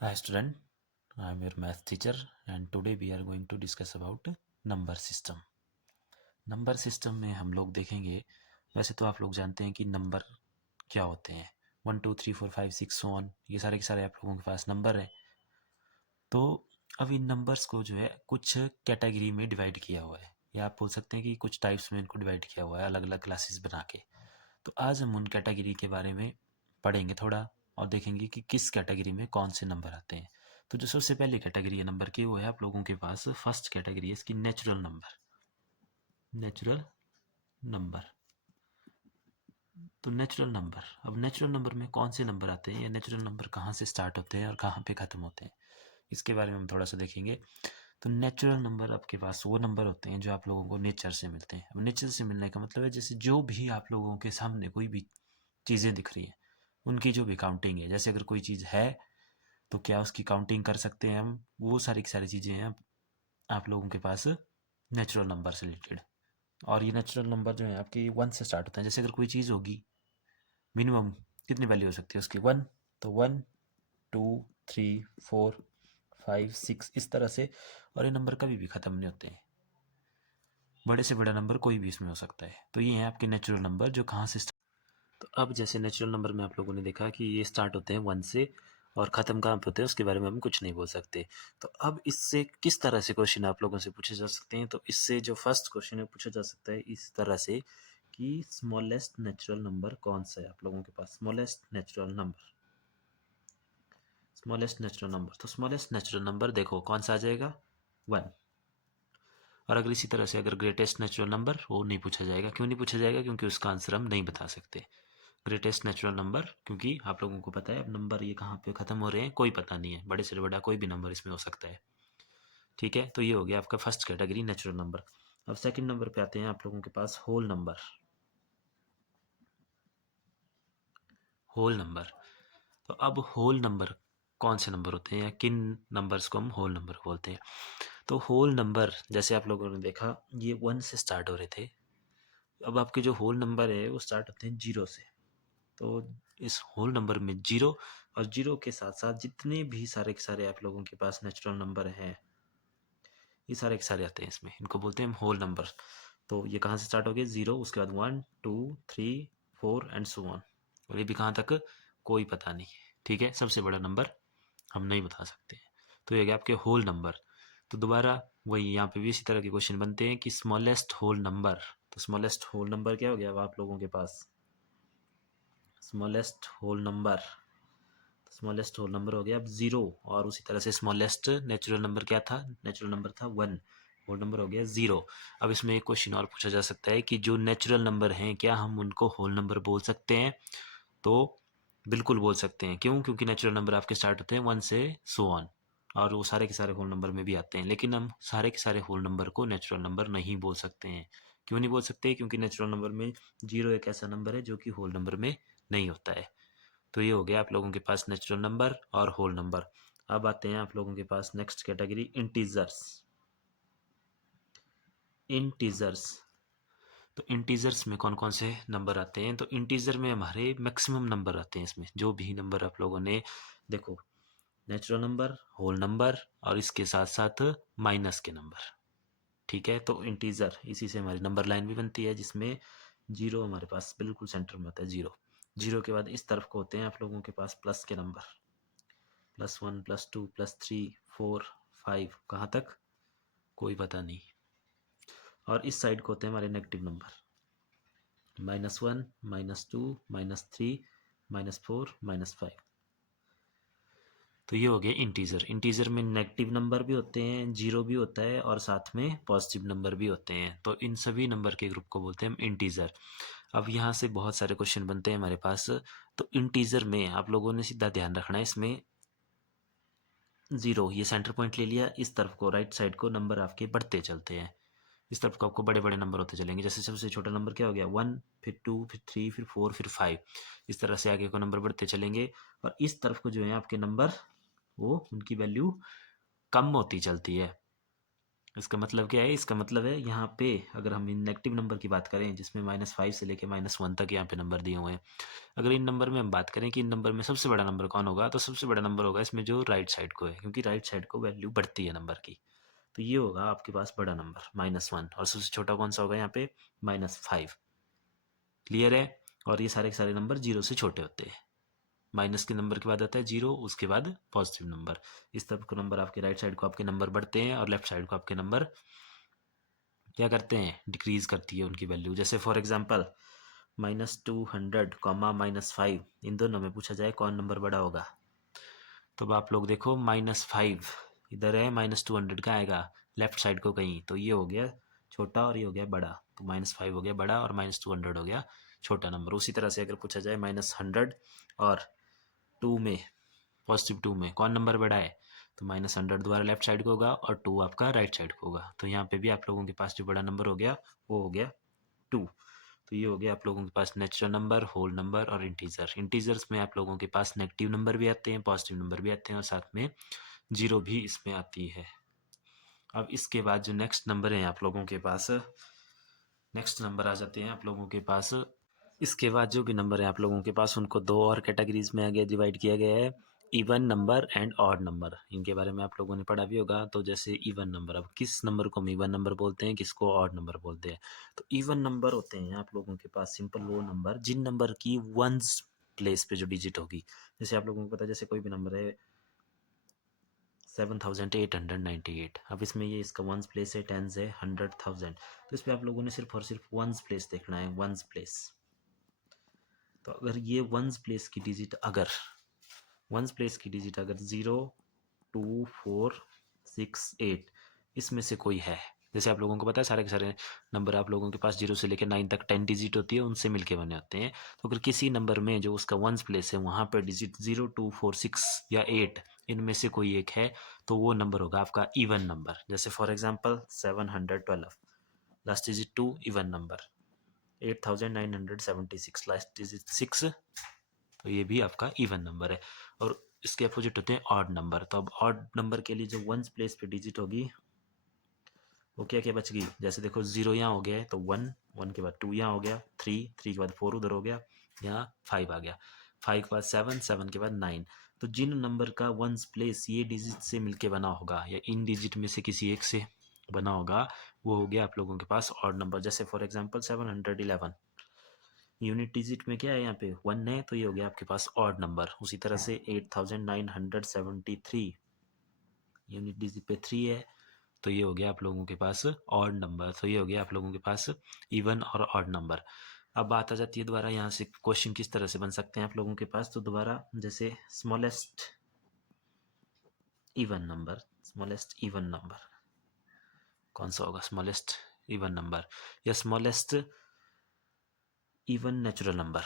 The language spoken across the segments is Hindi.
Hi student, I am your math teacher and today we are going to discuss about number system. Number system में हम लोग देखेंगे, वैसे तो आप लोग जानते हैं कि नंबर क्या होते हैं। 1 2 3 4 5 6 so on, ये सारे के सारे आप लोगों के पास नंबर हैं। तो अब इन नंबर्स को जो है कुछ कैटेगरी में डिवाइड किया हुआ है, या आप बोल सकते हैं कि कुछ टाइप्स में इनको डिवाइड किया हुआ है, अलग अलग क्लासेस बना के। तो आज हम उन कैटेगरी के बारे में पढ़ेंगे थोड़ा, और देखेंगे कि किस कैटेगरी में कौन से नंबर आते हैं। तो जो सबसे पहली कैटेगरी है नंबर की, वो है आप लोगों के पास फर्स्ट कैटेगरी है इसकी, नेचुरल नंबर। नेचुरल नंबर, तो नेचुरल नंबर, अब नेचुरल नंबर में कौन से नंबर आते हैं, या नेचुरल नंबर कहाँ से स्टार्ट होते हैं और कहाँ पे ख़त्म होते हैं, इसके बारे में हम थोड़ा सा देखेंगे। तो नेचुरल नंबर आपके पास वो नंबर होते हैं जो आप लोगों को नेचर से मिलते हैं। अब नेचर से मिलने का मतलब है जैसे जो भी आप लोगों के सामने कोई भी चीज़ें दिख रही हैं, उनकी जो भी काउंटिंग है, जैसे अगर कोई चीज़ है तो क्या उसकी काउंटिंग कर सकते हैं हम, वो सारी की सारी चीज़ें हैं आप लोगों के पास नेचुरल नंबर से रिलेटेड। और ये नेचुरल नंबर जो है आपकी 1 से स्टार्ट होते हैं। जैसे अगर कोई चीज़ होगी, मिनिमम कितनी वैल्यू हो सकती है उसकी, 1, तो 1 2 3 4 5 6 इस तरह से। और ये नंबर कभी भी ख़त्म नहीं होते हैं, बड़े से बड़ा नंबर कोई भी इसमें हो सकता है। तो ये है आपके नेचुरल नंबर जो कहाँ से तो अब जैसे नेचुरल नंबर में आप लोगों ने देखा कि ये स्टार्ट होते हैं 1 से और ख़त्म कहाँ पे होते हैं उसके बारे में हम कुछ नहीं बोल सकते। तो अब इससे किस तरह से क्वेश्चन आप लोगों से पूछे जा सकते हैं, तो इससे जो फर्स्ट क्वेश्चन है पूछा जा सकता है इस तरह से कि स्मॉलेस्ट नेचुरल नंबर कौन सा है आप लोगों के पास। Smallest natural number, smallest natural number, तो स्मॉलेस्ट नेचुरल नंबर देखो कौन सा आ जाएगा, 1। और अगर इसी तरह से अगर ग्रेटेस्ट नेचुरल नंबर, वो नहीं पूछा जाएगा। क्यों नहीं पूछा जाएगा? क्योंकि उसका आंसर हम नहीं बता सकते। ग्रेटेस्ट नेचुरल नंबर, क्योंकि आप लोगों को पता है अब नंबर ये कहाँ पे ख़त्म हो रहे हैं कोई पता नहीं है, बड़े से बड़ा कोई भी नंबर इसमें हो सकता है। ठीक है, तो ये हो गया आपका फर्स्ट कैटेगरी नेचुरल नंबर। अब सेकंड नंबर पे आते हैं आप लोगों के पास होल नंबर। होल नंबर, तो अब होल नंबर कौन से नंबर होते हैं, या किन नंबर्स को हम होल नंबर बोलते हैं। तो होल नंबर जैसे आप लोगों ने देखा ये 1 से स्टार्ट हो रहे थे, अब आपके जो होल नंबर है वो स्टार्ट होते हैं 0 से। तो इस होल नंबर में 0 और 0 के साथ साथ जितने भी सारे के सारे आप लोगों के पास नेचुरल नंबर हैं, ये सारे के सारे आते हैं इसमें, इनको बोलते हैं हम होल नंबर। तो ये कहाँ से स्टार्ट हो गए, 0, उसके बाद 1 2 3 4 एंड सो ऑन, और ये भी कहाँ तक कोई पता नहीं है। ठीक है, सबसे बड़ा नंबर हम नहीं बता सकते हैं। तो ये गया आपके होल नंबर। तो दोबारा वही यहाँ पे भी इसी तरह के क्वेश्चन बनते हैं कि स्मॉलेस्ट होल नंबर। तो स्मॉलेस्ट होल नंबर क्या हो गया अब आप लोगों के पास, smallest whole number, smallest whole number हो गया अब 0। और उसी तरह से स्मॉलेस्ट नेचुरल नंबर क्या था, नेचुरल नंबर था 1, होल नंबर हो गया 0। अब इसमें एक क्वेश्चन और पूछा जा सकता है कि जो नेचुरल नंबर हैं क्या हम उनको होल नंबर बोल सकते हैं। तो बिल्कुल बोल सकते हैं। क्यों? क्योंकि नेचुरल नंबर आपके स्टार्ट होते हैं 1 से सो ऑन, और वो सारे के सारे होल नंबर में भी आते हैं। लेकिन हम सारे के सारे होल नंबर को नेचुरल नंबर नहीं बोल सकते हैं। क्यों नहीं बोल सकते? क्योंकि नेचुरल नंबर में 0 एक ऐसा नंबर है जो कि होल नंबर में नहीं होता है। तो ये हो गया आप लोगों के पास नेचुरल नंबर और होल नंबर। अब आते हैं आप लोगों के पास नेक्स्ट कैटेगरी, इंटीजर्स। इंटीजर्स, तो इंटीजर्स में कौन कौन से नंबर आते हैं, तो इंटीजर में हमारे मैक्सिमम नंबर आते हैं। इसमें जो भी नंबर आप लोगों ने देखो, नेचुरल नंबर, होल नंबर, और इसके साथ साथ माइनस के नंबर। ठीक है, तो इंटीजर, इसी से हमारी नंबर लाइन भी बनती है जिसमें 0 हमारे पास बिल्कुल सेंटर में होता है। 0 0 के बाद इस तरफ को होते हैं आप लोगों के पास प्लस के नंबर, +1 +2 +3 4 5, कहाँ तक कोई पता नहीं। और इस साइड को होते हैं हमारे नेगेटिव नंबर, -1 -2 -3 -4 -5। तो ये हो गया इंटीजर। इंटीजर में नेगेटिव नंबर भी होते हैं, 0 भी होता है, और साथ में पॉजिटिव नंबर भी होते हैं। तो इन सभी नंबर के ग्रुप को बोलते हैं हम इंटीजर। अब यहाँ से बहुत सारे क्वेश्चन बनते हैं हमारे पास। तो इंटीजर में आप लोगों ने सीधा ध्यान रखना है, इसमें 0 ये सेंटर पॉइंट ले लिया, इस तरफ को राइट साइड को नंबर आपके बढ़ते चलते हैं। इस तरफ को आपको बड़े बड़े नंबर होते चलेंगे। जैसे सबसे छोटा नंबर क्या हो गया, 1, फिर 2, फिर 3, फिर 4, फिर 5। इस तरह से आगे को नंबर बढ़ते चलेंगे। और इस तरफ को जो है आपके नंबर, वो उनकी वैल्यू कम होती चलती है। इसका मतलब क्या है? इसका मतलब है यहाँ पे अगर हम इन नेगेटिव नंबर की बात करें जिसमें -5 से लेके -1 तक यहाँ पे नंबर दिए हुए हैं, अगर इन नंबर में हम बात करें कि इन नंबर में सबसे बड़ा नंबर कौन होगा, तो सबसे बड़ा नंबर होगा इसमें जो राइट साइड को है, क्योंकि राइट साइड को वैल्यू बढ़ती है नंबर की। तो ये होगा आपके पास बड़ा नंबर -1, और सबसे छोटा कौन सा होगा यहाँ पे? -5। क्लियर है? और ये सारे के सारे नंबर जीरो से छोटे होते हैं। माइनस के नंबर के बाद आता है जीरो, उसके बाद पॉजिटिव नंबर। इस तरफ को नंबर आपके राइट साइड को आपके नंबर बढ़ते हैं और लेफ्ट साइड को आपके नंबर क्या करते हैं? डिक्रीज करती है उनकी वैल्यू। जैसे फॉर एग्जांपल -200, -5, इन दोनों में पूछा जाए कौन नंबर बड़ा होगा, तो अब आप लोग देखो -5 इधर है, -200 का आएगा लेफ्ट साइड को कहीं, तो ये हो गया छोटा और ये हो गया बड़ा। तो -5 हो गया बड़ा और -200 हो गया छोटा नंबर। उसी तरह से अगर पूछा जाए -100 और 2 में, पॉजिटिव 2 में कौन नंबर बड़ा है, तो -100 दोबारा लेफ्ट साइड को होगा और 2 आपका राइट साइड को होगा। तो यहाँ पे भी आप लोगों के पास जो बड़ा नंबर हो गया वो हो गया 2। तो ये हो गया आप लोगों के पास नेचुरल नंबर, होल नंबर और इंटीजर। इंटीजर्स में आप लोगों के पास नेगेटिव नंबर भी आते हैं, पॉजिटिव नंबर भी आते हैं और साथ में जीरो भी इसमें आती है। अब इसके बाद जो नेक्स्ट नंबर है आप लोगों के पास, नेक्स्ट नंबर आ जाते हैं आप लोगों के पास। इसके बाद जो भी नंबर है आप लोगों के पास उनको दो और कैटेगरीज में आगे डिवाइड किया गया है, even number and odd number. इनके बारे में आप लोगों ने पढ़ा भी होगा। तो जैसे इवन नंबर, अब किस नंबर को हम इवन नंबर बोलते हैं, किसको ऑड नंबर बोलते हैं? तो इवन नंबर होते हैं आप लोगों के पास सिंपल वो नंबर जिन नंबर की वंस प्लेस पे जो डिजिट होगी। जैसे आप लोगों को पता है जैसे कोई भी नंबर है 7898, अब इसमें ये इसका वंस प्लेस है, टेंस है, 100,000, तो इस पर आप लोगों ने सिर्फ और सिर्फ वंस प्लेस देखना है, वंस प्लेस। तो अगर ये वंस प्लेस की डिजिट अगर 02468 इसमें से कोई है, जैसे आप लोगों को पता है सारे के सारे नंबर आप लोगों के पास 0 से लेकर 9 तक 10 डिजिट होती है, उनसे मिलके बने होते हैं। तो अगर किसी नंबर में जो उसका वंस प्लेस है वहाँ पर डिजिट 0246 या 8 इनमें से कोई एक है, तो वो नंबर होगा आपका इवन नंबर। जैसे for example 712, last digit 2, even number. 8976, last digit 6, तो ये भी आपका इवन नंबर है। और इसके अपोजिट होते हैं ऑड नंबर। तो अब ऑड नंबर के लिए जो वंस प्लेस पे डिजिट होगी वो क्या क्या बच गई, जैसे देखो 0 यहाँ हो गया है तो 1, 1 के बाद 2 यहाँ हो गया, 3, 3 के बाद 4 उधर हो गया, यहाँ 5 आ गया, 5 के बाद 7, 7 के बाद 9। तो जिन नंबर का वंस प्लेस ये डिजिट से मिलके बना होगा या इन डिजिट में से किसी एक से बना होगा, वो हो गया आप लोगों के पास ऑड नंबर। जैसे फॉर एग्जाम्पल 711, यूनिट डिजिट में क्या है यहाँ पे 1 है, तो ये हो गया आपके पास ऑड नंबर। उसी तरह से 8973 यूनिट डिजिट पे 3 है, तो ये हो गया आप लोगों के पास ऑड नंबर। तो ये हो गया आप लोगों के पास इवन और ऑड नंबर। अब बात आ जाती है दोबारा यहाँ से क्वेश्चन किस तरह से बन सकते हैं आप लोगों के पास। तो दोबारा जैसे smallest even number, smallest even number कौन सा होगा? स्मॉलेस्ट इवन नंबर या स्मॉलेस्ट इवन नेचुरल नंबर।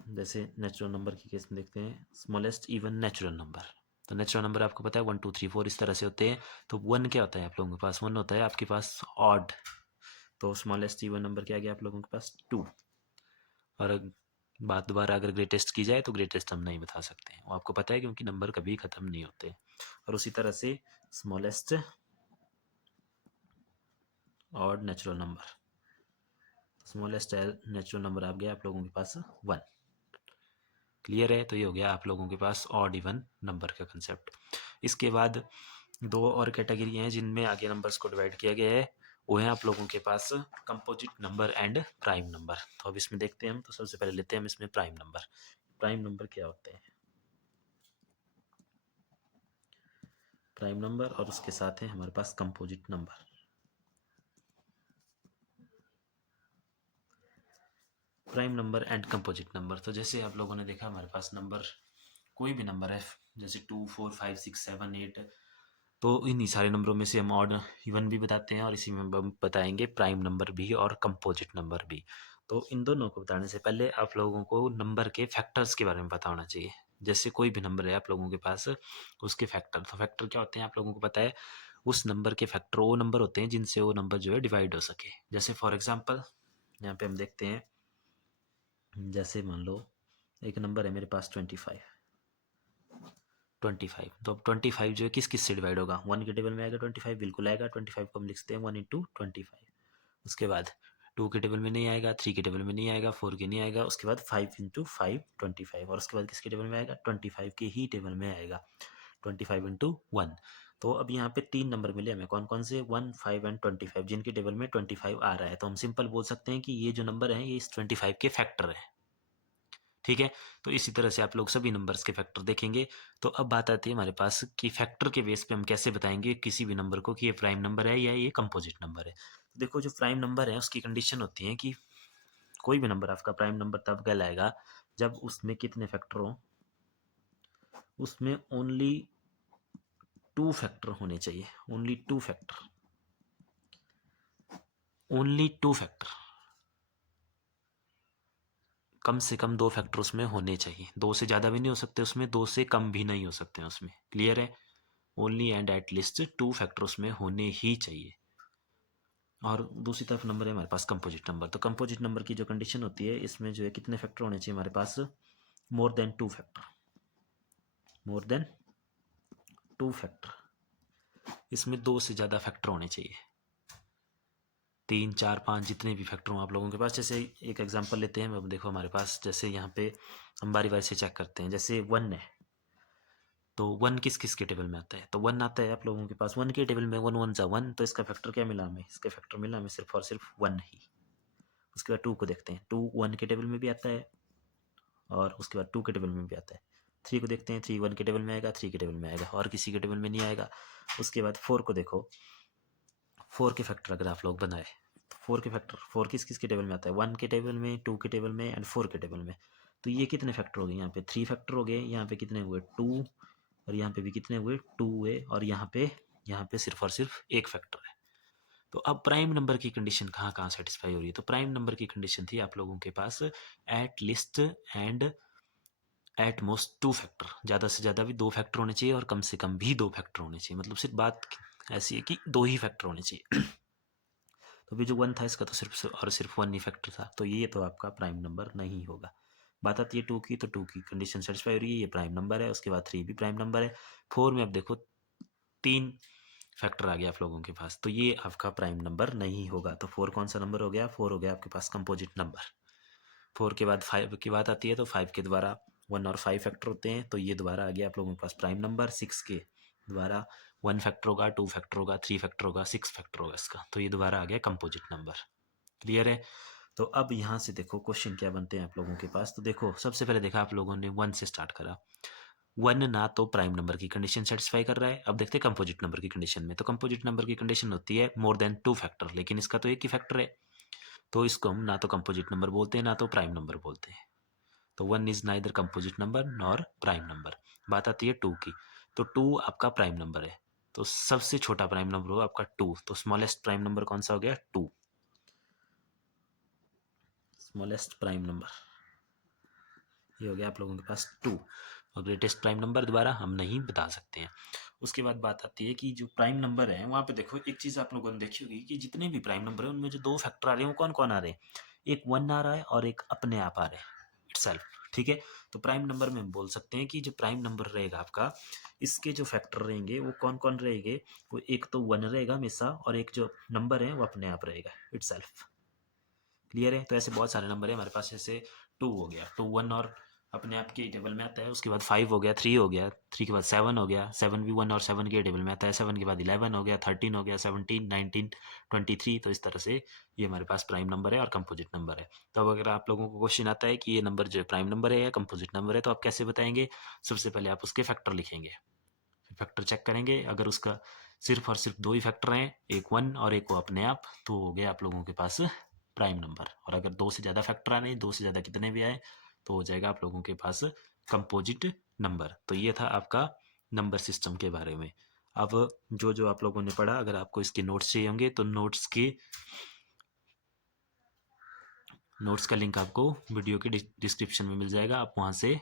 जैसे नेचुरल नंबर के केस में देखते हैं स्मॉलेस्ट इवन नेचुरल नंबर। तो नेचुरल नंबर आपको पता है 1 2 3 4 इस तरह से होते हैं। तो 1 क्या होता है आप लोगों के पास? 1 होता है आपके पास ऑड। तो स्मॉलेस्ट इवन नंबर क्या आ गया आप लोगों के पास? 2। और बात दोबारा अगर ग्रेटेस्ट की जाए तो ग्रेटेस्ट हम नहीं बता सकते हैं, वो आपको पता है क्योंकि नंबर कभी ख़त्म नहीं होते। और उसी तरह से smallest odd natural number, smallest natural number आ गया आप लोगों के पास 1। क्लियर है? तो ये हो गया आप लोगों के पास ऑड इवन नंबर का कंसेप्ट। इसके बाद दो और कैटेगरी हैं जिनमें आगे नंबर्स को डिवाइड किया गया है, वो है आप लोगों के पास composite number and prime number. तो अब इसमें देखते हैं हम, तो सबसे पहले लेते हैं हम इसमें प्राइम नंबर। प्राइम नंबर क्या होते हैं? प्राइम नंबर और उसके साथ है हमारे पास composite number. Prime number and composite number. तो जैसे आप लोगों ने देखा हमारे पास नंबर कोई भी नंबर है, जैसे 2 4 5 6 7 8, तो इन्हीं सारे नंबरों में से हम ऑड इवन भी बताते हैं और इसी में हम बताएंगे प्राइम नंबर भी और कंपोजिट नंबर भी। तो इन दोनों को बताने से पहले आप लोगों को नंबर के फैक्टर्स के बारे में पता होना चाहिए। जैसे कोई भी नंबर है आप लोगों के पास, उसके फैक्टर, तो फैक्टर क्या होते हैं आप लोगों को पता है? उस नंबर के फैक्टर वो नंबर होते हैं जिनसे वो नंबर जो है डिवाइड हो सके। जैसे फॉर एग्जाम्पल यहाँ पे हम देखते हैं, जैसे मान लो एक नंबर है मेरे पास 25, 25। तो अब 25 जो है किस किस से डिवाइड होगा, 1 के टेबल में आएगा 25, बिल्कुल आएगा। 25 को हम लिखते हैं 1 इंटू 25। उसके बाद 2 के टेबल में नहीं आएगा, 3 के टेबल में नहीं आएगा, 4 के नहीं आएगा। उसके बाद 5 इंटू 5 25, और उसके बाद किसके टेबल में आएगा, 25 के ही टेबल में आएगा, 25 इंटू 1। तो अब यहाँ पे 3 नंबर मिले हमें, कौन कौन से, 1, 5 एंड 25, जिनके टेबल में 25 आ रहा है। तो हम सिंपल बोल सकते हैं कि ये जो नंबर है ये इस 25 के फैक्टर है। ठीक है, तो इसी तरह से आप लोग सभी नंबर्स के फैक्टर देखेंगे। तो अब बात आती है हमारे पास कि फैक्टर के बेस पे हम कैसे बताएंगे किसी भी नंबर को कि ये प्राइम नंबर है या ये कंपोजिट नंबर है। देखो जो प्राइम नंबर है उसकी कंडीशन होती है कि कोई भी नंबर आपका प्राइम नंबर तब कहलाएगा जब उसमें कितने फैक्टर हो, उसमें ओनली 2 फैक्टर होने चाहिए, ओनली 2 फैक्टर, ओनली 2 फैक्टर, कम से कम 2 फैक्टर उसमें होने चाहिए। 2 से ज़्यादा भी नहीं हो सकते उसमें, 2 से कम भी नहीं हो सकते उसमें। क्लियर है, only and at least 2 factor उसमें होने ही चाहिए। और दूसरी तरफ नंबर है हमारे पास कंपोजिट नंबर। तो कंपोजिट नंबर की जो कंडीशन होती है इसमें जो है कितने फैक्टर होने चाहिए हमारे पास, more than 2 factor, more than 2 factor. इसमें 2 से ज़्यादा फैक्टर होने चाहिए, 3, 4, 5 जितने भी फैक्टर हों आप लोगों के पास। जैसे एक एग्जांपल लेते हैं, अब देखो हमारे पास जैसे यहाँ पे हम बारी बारी से चेक करते हैं। जैसे 1 है, तो 1 किस किस के टेबल में आता है, तो 1 आता है आप लोगों के पास 1 के टेबल में, 1 1 सा 1, तो इसका फैक्टर क्या मिला हमें, इसका फैक्टर मिला हमें सिर्फ और सिर्फ 1 ही। उसके बाद 2 को देखते हैं, 2 1 के टेबल में भी आता है और उसके बाद 2 के टेबल में भी आता है। 3 को देखते हैं, 3 1 के टेबल में आएगा, 3 के टेबल में आएगा और किसी के टेबल में नहीं आएगा। उसके बाद 4 को देखो, 4 के फैक्टर अगर आप लोग बनाए, 4 के फैक्टर, 4 किस किस के टेबल में आता है, 1 के टेबल में, 2 के टेबल में एंड 4 के टेबल में। तो ये कितने फैक्टर हो गए, यहाँ पे 3 फैक्टर हो गए, यहाँ पे कितने हुए 2, और यहाँ पे भी कितने हुए 2 हुए, और यहाँ पे सिर्फ और सिर्फ एक फैक्टर है। तो अब प्राइम नंबर की कंडीशन कहाँ कहाँ सेटिस्फाई हो रही है, तो प्राइम नंबर की कंडीशन थी आप लोगों के पास at least and at most 2 factor, ज़्यादा से ज़्यादा भी 2 फैक्टर होने चाहिए और कम से कम भी 2 फैक्टर होने चाहिए। मतलब सिर्फ बात ऐसी है कि 2 ही फैक्टर होने चाहिए। तो भी जो 1 था इसका तो सिर्फ और सिर्फ 1 ही फैक्टर था, तो ये तो आपका प्राइम नंबर नहीं होगा। बात आती है 2 की, तो 2 की कंडीशन सेटिस्फाई हो रही है, ये प्राइम नंबर है। उसके बाद 3 भी प्राइम नंबर है। 4 में अब देखो 3 फैक्टर आ गया आप लोगों के पास, तो ये आपका प्राइम नंबर नहीं होगा। तो 4 कौन सा नंबर हो गया, 4 हो गया आपके पास कंपोजिट नंबर। 4 के बाद 5 की बात आती है, तो 5 के द्वारा 1 और 5 फैक्टर होते हैं, तो ये दोबारा आ गया आप लोगों के पास प्राइम नंबर। 6 के द्वारा 1 फैक्टर होगा, 2 फैक्टर होगा, 3 फैक्टर होगा, 6 फैक्टर होगा इसका, तो ये दोबारा आ गया कंपोजिट नंबर। क्लियर है। तो अब यहाँ से देखो क्वेश्चन क्या बनते हैं आप लोगों के पास। तो देखो सबसे पहले देखा आप लोगों ने 1 से स्टार्ट करा, 1 ना तो प्राइम नंबर की कंडीशन सेटिस्फाई कर रहा है। अब देखते हैं कंपोजिट नंबर की कंडीशन में, तो कंपोजिट नंबर की कंडीशन होती है मोर देन 2 फैक्टर, लेकिन इसका तो एक ही फैक्टर है, तो इसको हम ना तो कंपोजिट नंबर बोलते हैं ना तो प्राइम नंबर बोलते हैं। तो 1 is neither composite number nor prime number. बात आती है 2 की, तो 2 आपका प्राइम नंबर है, तो सबसे छोटा प्राइम नंबर हो आपका 2, तो स्मॉलेस्ट प्राइम नंबर कौन सा हो गया 2, स्मॉलेस्ट प्राइम नंबर ये हो गया आप लोगों के पास 2। और ग्रेटेस्ट प्राइम नंबर दोबारा हम नहीं बता सकते हैं। उसके बाद बात आती है कि जो प्राइम नंबर है वहाँ पे देखो एक चीज़ आप लोगों ने देखी होगी कि जितने भी प्राइम नंबर है उनमें जो 2 फैक्टर आ रहे हैं वो कौन कौन आ रहे हैं, एक 1 आ रहा है और एक अपने आप आ रहा है इटसेल्फ। ठीक है, तो प्राइम नंबर में हम बोल सकते हैं कि जो प्राइम नंबर रहेगा आपका, इसके जो फैक्टर रहेंगे वो कौन कौन रहेंगे, वो एक तो 1 रहेगा हमेशा और एक जो नंबर है वो अपने आप रहेगा इटसेल्फ। क्लियर है, तो ऐसे बहुत सारे नंबर है हमारे पास, जैसे 2 हो गया, 2 1 और अपने आप के टेबल में आता है। उसके बाद 5 हो गया, 3 हो गया, 3 के बाद 7 हो गया, 7 भी 1 और 7 के टेबल में आता है। 7 के बाद 11 हो गया, 13 हो गया, 17 19 23। तो इस तरह से ये हमारे पास प्राइम नंबर है और कंपोजिट नंबर है। तो अब अगर आप लोगों को क्वेश्चन आता है कि ये नंबर जो प्राइम नंबर है या कंपोजिट नंबर है, तो आप कैसे बताएंगे, सबसे पहले आप उसके फैक्टर लिखेंगे, फैक्टर चेक करेंगे। अगर उसका सिर्फ और सिर्फ 2 ही फैक्टर हैं, एक 1 और एक वो अपने आप, तो हो गया आप लोगों के पास प्राइम नंबर। और अगर 2 से ज़्यादा फैक्टर आने, 2 से ज़्यादा कितने भी आए, तो हो जाएगा आप लोगों के पास कंपोजिट नंबर। तो ये था आपका नंबर सिस्टम के बारे में। अब जो जो आप लोगों ने पढ़ा, अगर आपको इसके नोट्स चाहिए होंगे तो नोट्स का लिंक आपको वीडियो के डिस्क्रिप्शन में मिल जाएगा, आप वहाँ से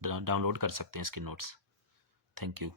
डाउनलोड कर सकते हैं इसके नोट्स। Thank you.